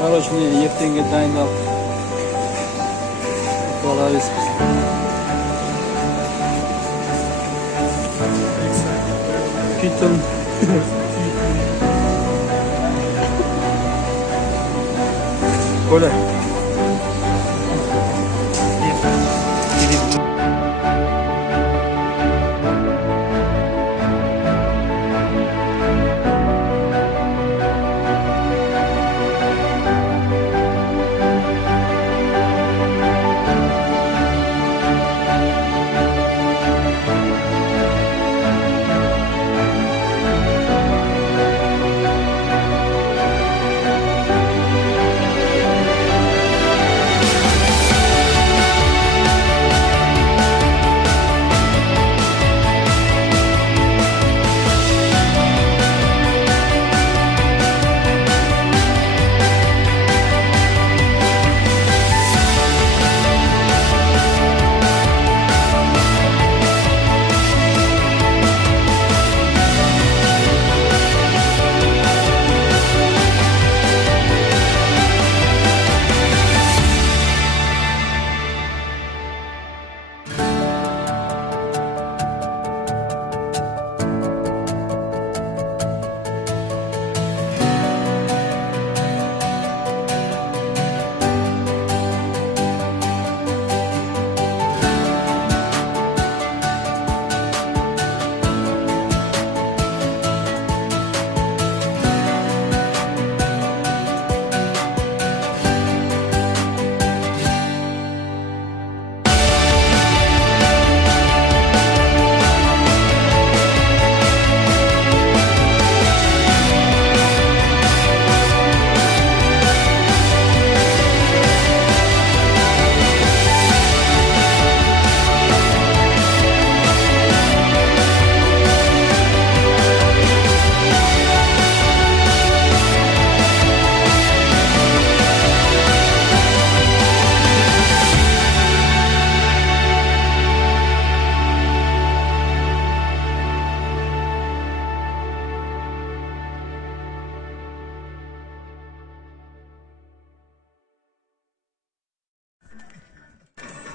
Короче, ертеңге дайындалып бала беспіз. Питон. Коля.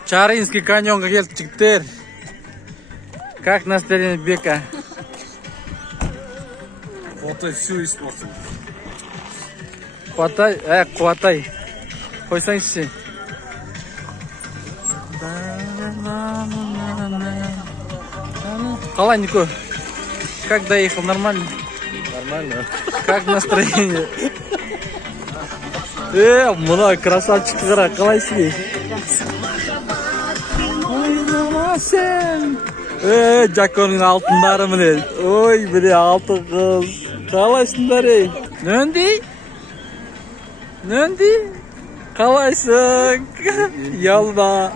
Чаринский каньонга келіп жігіттер. Как настроение Бека? Хватай, все испортил. Хватай, хватай. Қойсаңызшы. Қалай, Нико? Как доехал? Нормально? Нормально. Как настроение? Мына красавчикті қара, қалайсың? Sen. Jakon'un altınları mı ne? Oy biri altın kız. Kalaysınlar ey. Nöndi? Nöndi? Kalaysın. Yalma.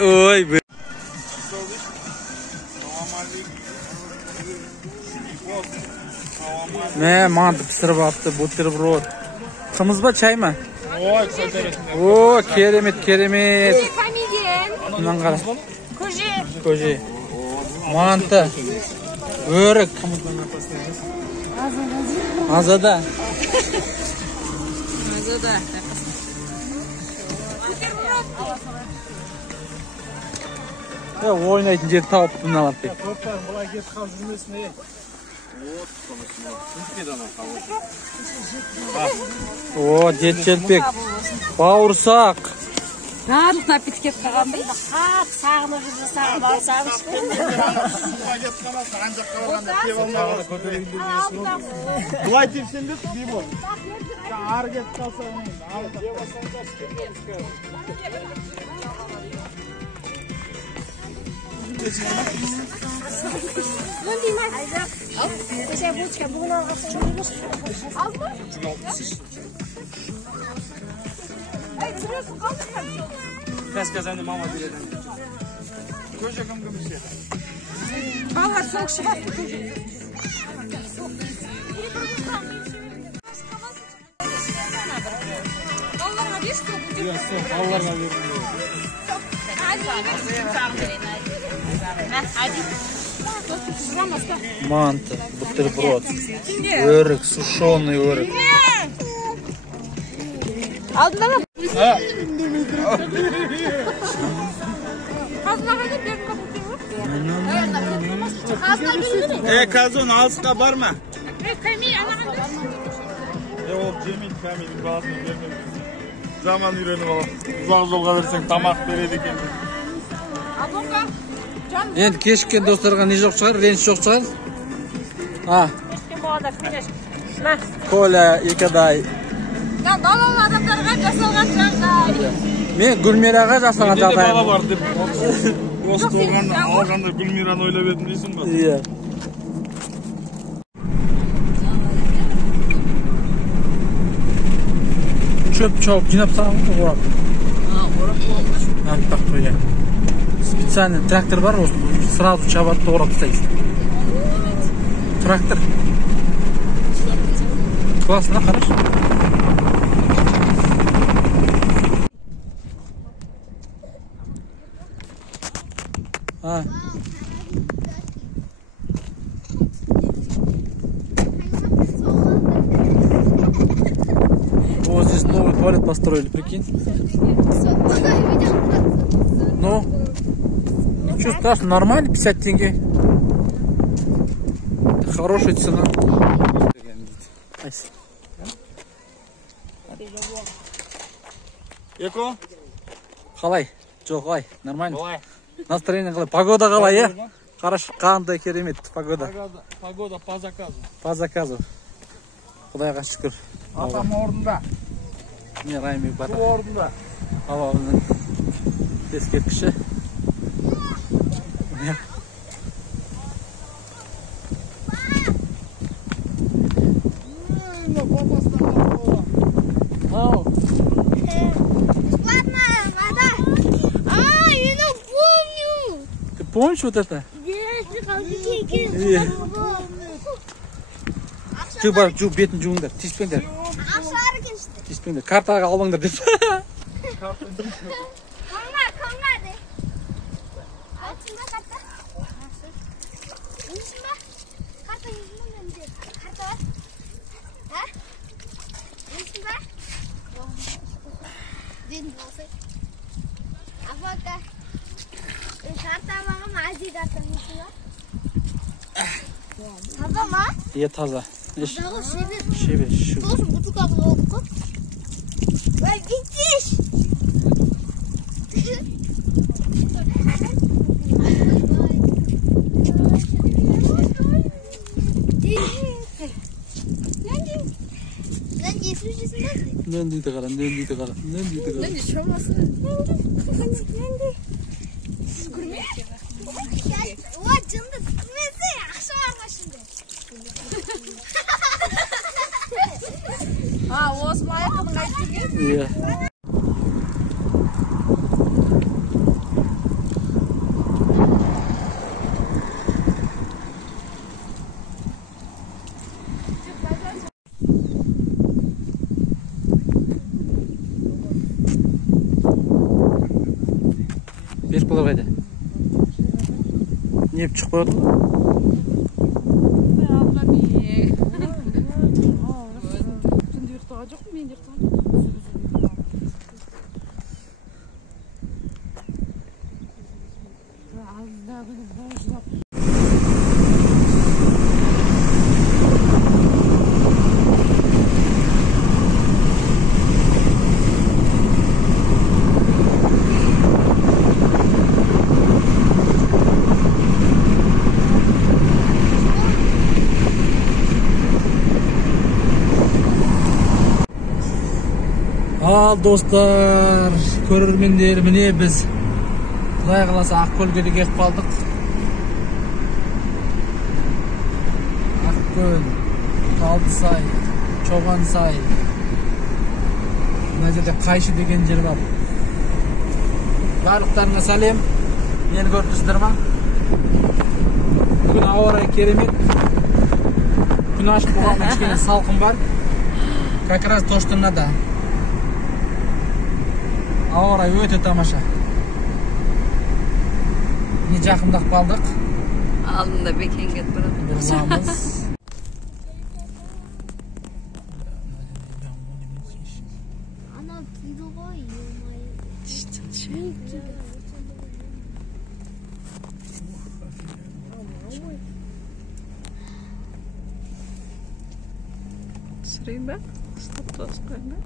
Oy be. Ne mantı pişirip yaptı, buterbrot. Kımız mı, çay mı? Oo, keremet, keremet. Bundan kara. Koji. Mantı. Örük. Azada. Azada. Ya oynayın yer tavuk bundan alıp. О, дед Желпек. Бауырсақ. Барлық напиток кетіп қалған ба? Қап, сағынып жүрді, сағынып алсаңыз. Бұлай тепсен бе, бейбол. Ары кетіп қалса Kas kazandı mama bireden. Koca kamgım bir şey. Ballar soğuk şıbat mı koca? Ballarına bir soğuk. Yok soğuk, ballarına bir. Hadi. Манты, бутерброд, өрік, сушеный өрік. Aldın ama. Kazon alsıqa barma. O Cemil Kamil'in bazını vermem. Zaman yürüyelim oğlum. Uzak yolga versen tamak beredi ekan. Endi kechikkan do'stlarga ne yo'q chiqar, rench yo'q chiqar. Ha, kola, ekaday. Ya dalal adamlarga jasalgan janday. Men Gulmiraga jasalgan Bende de bala jag'dayim. var deb. Rost olganda Gülmira'nı öyle verdim deysin mi? Iya. Çöp çok jinab salib o'rab. Ha, o'rab olmuş. Aniq qo'ygan. Специальный трактор бар, сразу чабат to'g'rab tashlaysiz. Traktor. Klassna qarash. Ha. Вот здесь новый туалет построили, прикинь. Ну, ничего страшного, нормально, 50 тенге. Это хорошая цена. Eko? Қалай? Жоқ, қалай? Нормально? Olay. Настроение қалай? Погода қалай, е? Қараш, қандай керемет погода. Погода по заказу. По заказу. Құдайға шүкір. Atam orada. Не Райми Şu бата. orada. Havamızın eskерткіші. Ау. Бесплатная вода. Я напомню. Ты помнишь вот это? Иә. Жу бар, жу бетін жуыңдар, тиіспеңдер. Aşağı geçti. Тиіспеңдер, картаға албаңдар деп. Konga de. Altında karta. Yüzünde. Karta yüzünde bence. Karta var. Ha? Yüzünde. Din olsa. Apa ka? Karta bana mazi karta yüzünde. Taza mı? Ye таза. Taza şebir. Шебер, шу. Должен буду kabul olduk. Ve bitiş. Lan geçmişsin lan. Нөн дейді қара, нөн дейді қара, нөн дейді қара. O canında tutmesi aşağı varma şimdi. Osman ayakkabını kaçtırıyor. Иә. Беріп қала қайда? Неп шығып қояды ма? Ал достар, көрермендер, міне біз Құдай қаласа Ақкөлге де келіп қалдық. Ақкөл, Талдысай, Çobansай. Мына жерде Қайшы деген жер бар. Барлықтарыңа сәлем. Мені көрдіңіздер ма? Бүгін ауа райы керемет. Күн ашық болғанмен кішкене салқын бар. Как раз то, что надо. Ауа райы өте тамаша. Ne жақындап қалдық. Алдында бекен кетіп барады. Нұрмамыз. Ana kilo koyuyor. Sırayım ben. Stop tostlarını.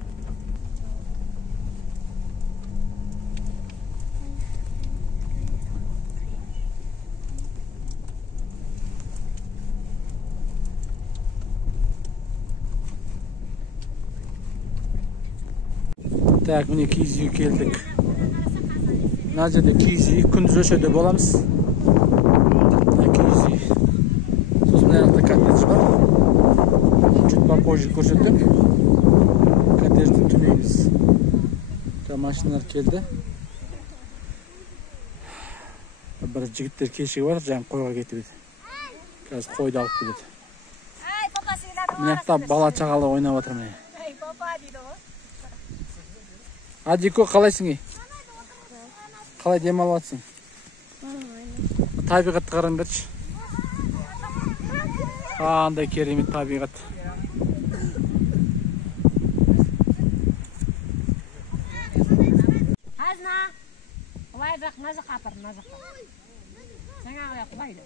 Так, міне киіз үйге келдік. Мына жерде киіз үй, күндіз өшеде боламыз. Киіз үй. Сосын мына жақта коттедж бар. Чуть попозже көрсеттік. Коттедждің түбейміз. Машиналар келді. Бір жігіттер кешігі бар, жаңа қойға кетіп еді. Қазір қойды алып келеді. Мына жақта бала чағалы ойнап отыр міне. Адико, қалайсың ей? Қалай демалып жатсың? Табиғатты қарап берші. Қандай керемет табиғат. Hazna. Olay bak nazı kapır nazı. Sana öyle kolaydı.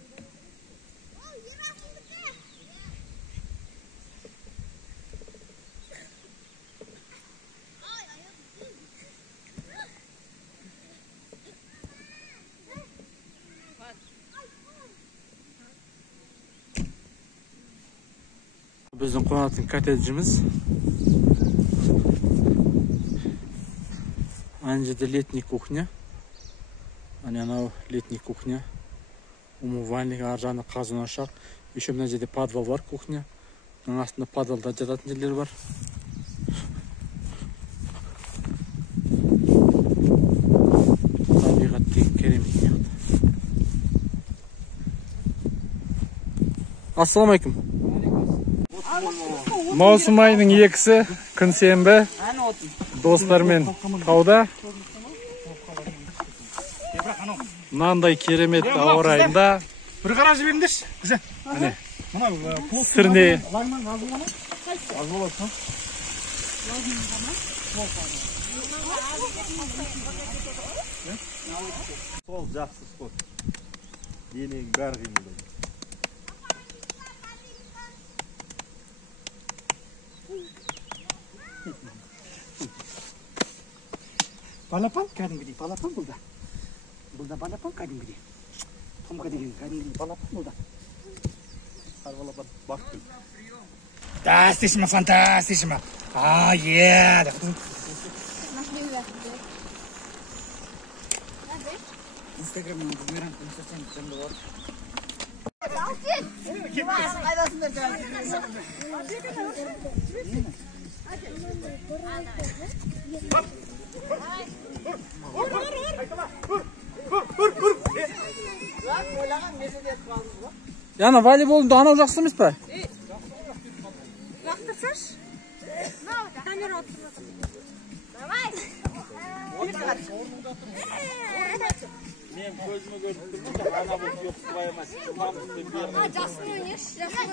Біздің қонатын коттеджіміз. Ана жерде летний кухня. Анау летний кухня. Умывальник, ар жағында қазан ошақ. Еще мына жерде подвал бар, кухня. Оның астында подвалда жататын жерлер бар. Табиғат деген керемет. Ассаламалейкум. Маусым айының 2-сі күн сенбі. Достармен тауда. Мынандай керемет ауа райында. Bir garaj verilmiş. Güzel. Hani Sırne. Sol жақсы спот. Денең бәрі қимылдайды. Балапан кәдімгідей. Балапан бұлда. Бұлда балапан кәдімгідей. Томка деген кәдімгідей балапан бұлда. Балапан бақтың. Фантастично, фантастично. Yeah. Instagram'dan bumerang konuşursan sen de var. Yana voleybolun da anау жақсы емес пе? Laqtırsaş. Kamera oturmasın. Давай. Мен көзіме көріп тұрмын да ана болып жоқ бұлай емес. Жасын ойнеш. Жасын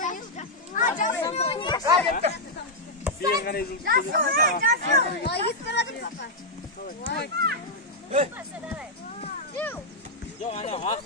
ойнеш. Бен ғана езіліп Жасын. Ой, ескірадым папа. жоқ, ана ақ.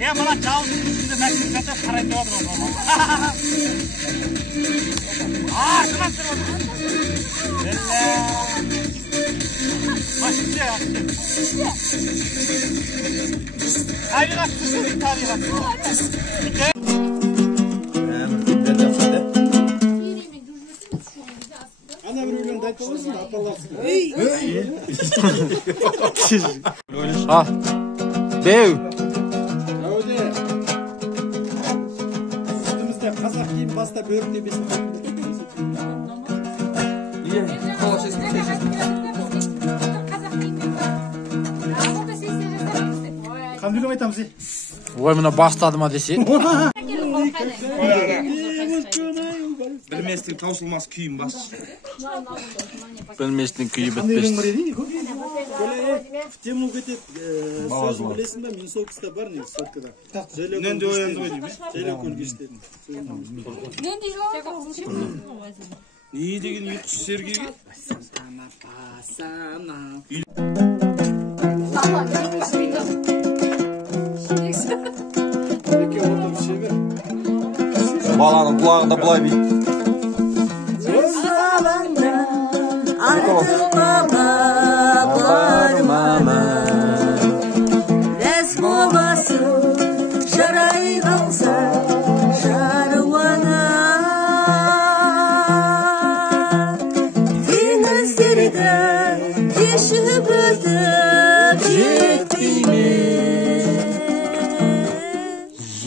Ya bana çağın üstünde ben zaten karaydı odur onu. Şuna sır oldu. Başlıca ya. Tarikat kısır, tarikat. Ana bir öyle de çıksın, apalasın. Al. Dev. Üstümüzde kazak giyim, basta börük de bizim. Kandilum aytamız. Oy mına bastadıma desi. Bilmezsin tausılmaz kiyim bas. Bilmezsin kıyı Kandilum bitmez. var değil mi? Böyle temu gidip söz bilesin de min soksta var ne sotkada. Ne diyor yandı öyle mi? Şeyle kulgişte. İyi degen yurt sergiyi. Peki orada bir şey ver. Balanın kulağında bulay bir.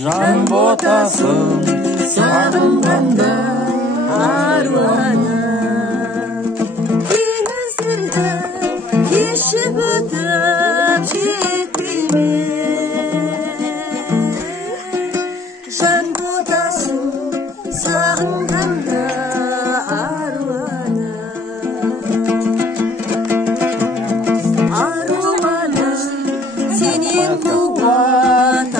Can botasın sarılganda arvana denizlerden geçip ötüp gittiğimi can botasın sarılganda arvana arvana senin kuvat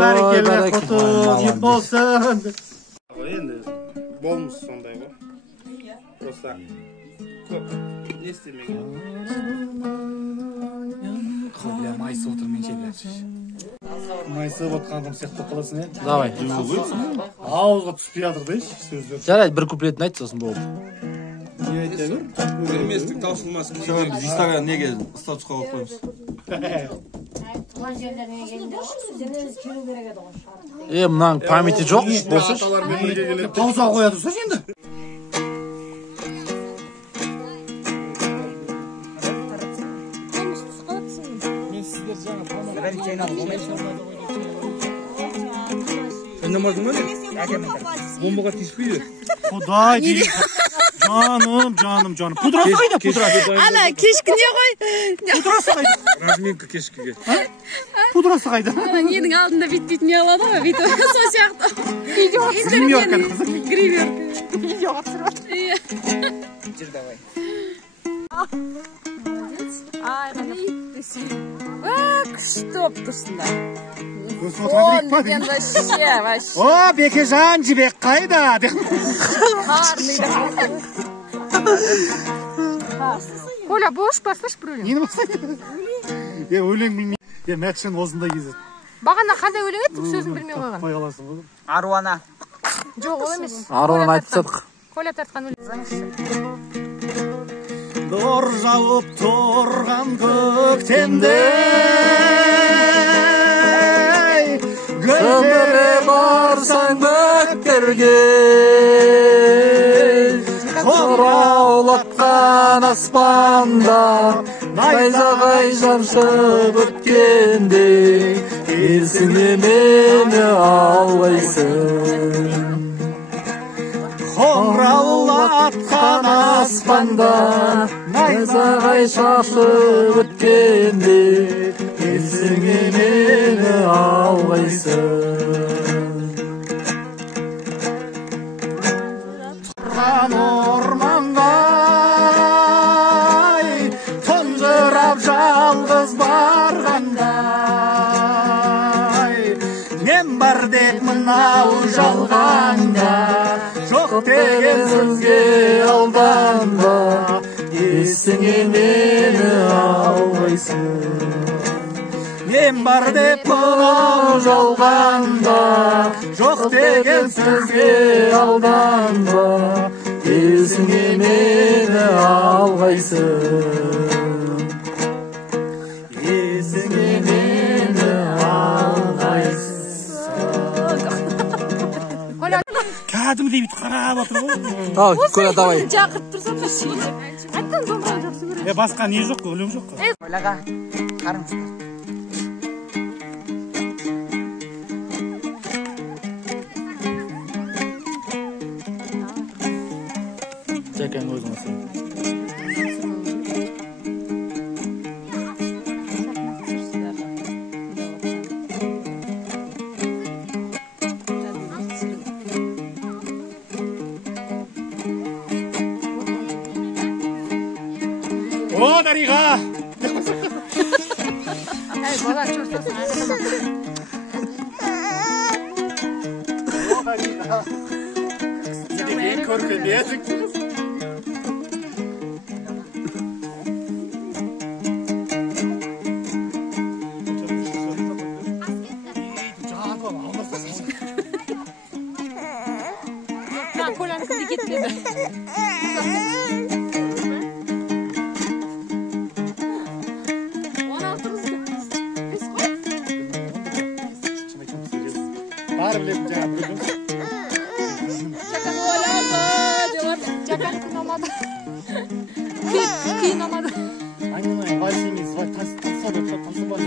Berkeler foto yip olsun. Endi bolmuş sonday bu. Prosta. Ne istemiyor? Kobla maysı oturmayın şeyler. Maysı otkandım sekte kalasın ya. Давай. Ağızga tutuyadır deyş sözler. Жарайды, bir kupletini ayt sosun болды. Niye aytagır? Bilmezsin tausılmaz kiyim. Şöyle biz Instagram niye geldin? Status koyup koymuş. Tuğan yerlerine gelince seni kilo gerek edi o. Mınaның памяти жоқ болсыншы. Atalar memnun gelip. Pauza koya dursa şimdi. Bombaga tişpiydi. Kuday değil. Canım. Pudrası kayda pudrası. Ana kechkine qo'y. Pudrası kayda. Razminka keşkige. Pudrası kayda. Nening oldinda bitmay oladi-ku, bitib sol yoqda. Grimyorka kızım. Grimyorka. Videoga tushirib. Jir davay. Ay, qana itdisi. Kuchli o'ptirsinlar. Degan вообще. O Bekejan Cibek kayda. Kola boş basmış bir өлең. Neni basaydı? Ya өлең bilmeyeyim. Ya Mertşen ozunda gezir. Бағана қандай өлең еді, сөзін білмей қойған. Koy alasın oğlum. Aruana. Жоқ, ол емес. Аруаны айтып тастадық. Коля тартқан өлең. Dor жауып тұрған көктемде Göndere barsan bökterge Soraulatkan aspanda Найзағай шамшып өткенде Есіңе мені алғайсың Қоңыраулатқан аспанда Найзағай шашып өткенде Есіңе мені алғайсың Тұрған ормандай Тұнжырап жалғыз барғандай Мен бар деп мынау жалғанда Жоқ деген сөзге алданба Есіңе мені алғайсың Мен бар деп мынау жалғанда Жоқ деген сөзге алданба Есіңе мені алғайсың Есіңе мені алғайсың Кәдімгідей бүйтіп қарап отыр ғой. Ал, көре давай Жақырып тұрсам да шейін. Айттым домбыраны жақсы көреді. Басқа не жоқ қой, өлең жоқ қой. Ойлаға қарыңыздар. Жәкең өзің сен. О, Дариға! О, Дариға! Сен көркемесің. Kolanı kızı gitmedi. Bari bileyim canım. Çakan oğlandı. Çakan kınamadı. Kıynamadı. Aynen vaysiniz. Vay tasarı var.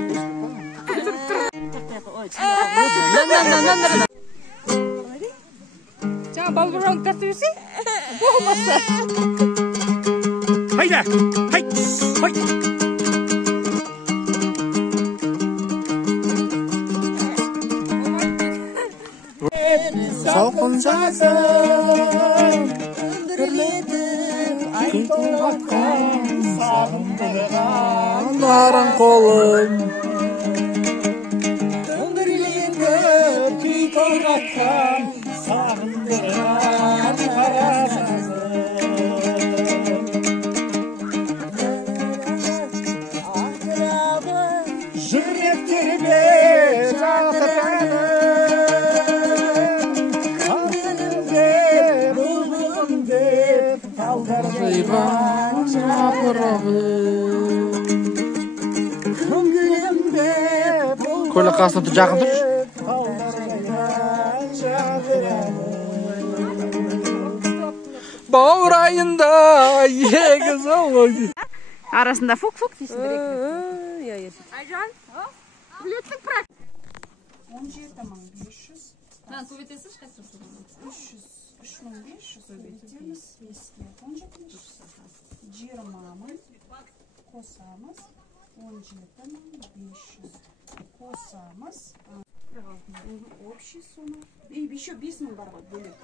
Жаңа балбырауын тартып жүрсең, болмаса. Hayda! Hay! Hay! Salqın жазым Күрлетіп айтылған сағындырған Нарың қолым Күрлетіп күй толғатқан сағындырған қара сазым Жүректерге жатырғаным Жайған жапырағы Көлі қасына жақын тұршы Баурайында егіз олайды Арасында фук-фук дейсің керек. Айжан, билеттің прак. 17.500. Ha, tuvvetesiz kaç lirası? 3.500 ödeyeceğimiz. Eski 17.500. Cirmamın kosamız 17.500. Kosamız общий сумма. И еще 5 мың бар ғой бөлек.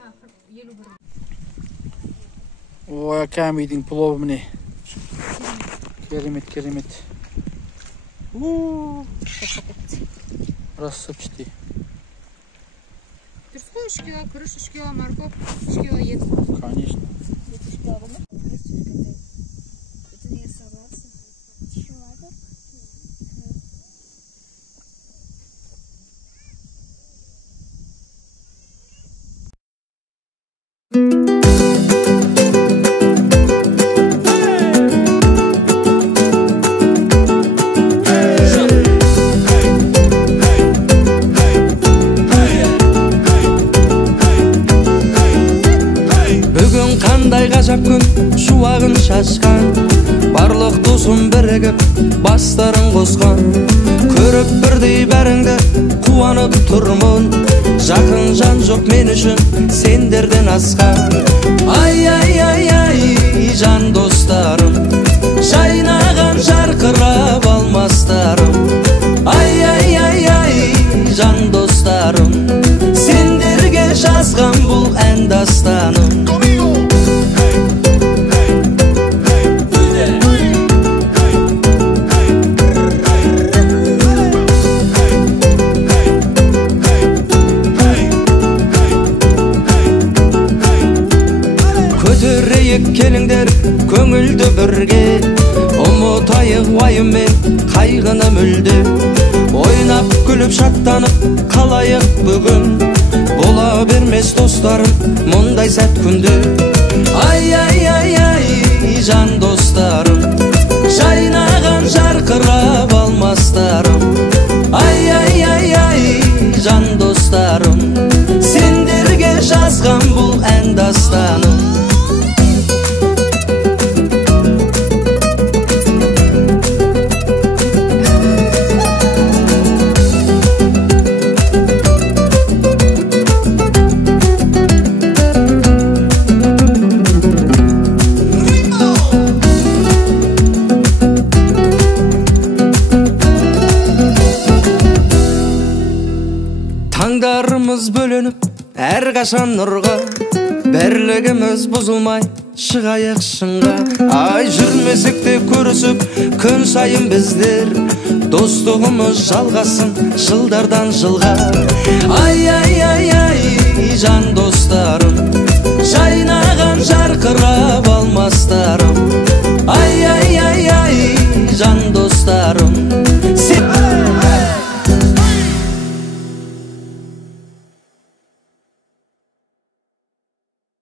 Ой, кәмейдің пловы міне. Керемет, керемет. Рассыпчатый. Дұрыс қой, 3 кило күріш, 3 кило морковь, 3 кило ет. Конечно. Бүгін қандай ғажап күн, шуағын шашқан, барлық досым бірігіп бастарын қосқан. Көріп бірдей бәріңді қуанып тұрмын, жақын жан жоқ мен үшін сендерден асқан. Ай ай ай ай жан достарым, жайнаған жарқырап алмастарым. Ай ай ай ай жан достарым, сендерге жазған бұл ән дастаным. Көтерейік келіңдер көңілді бірге, ұмытайық уайым мен қайғыны мүлде. Ойнап күліп шаттанып қалайық бүгін, бола бермес достарым мұндай сәт күнде. Ай ай ай ай жан достарым, жайнаған жарқырап алмастарым. Ай ай ай ай жан достарым, сендерге жазған бұл ән дастаным. Таңдарымыз бөлініп, әрқашан нұрға, бірлігіміз бұзылмай шығайық шыңға. Ай жүрмесек те көрісіп күн сайын біздер, достығымыз жалғасын жылдардан жылға. Ай ай ай ай жан достарым,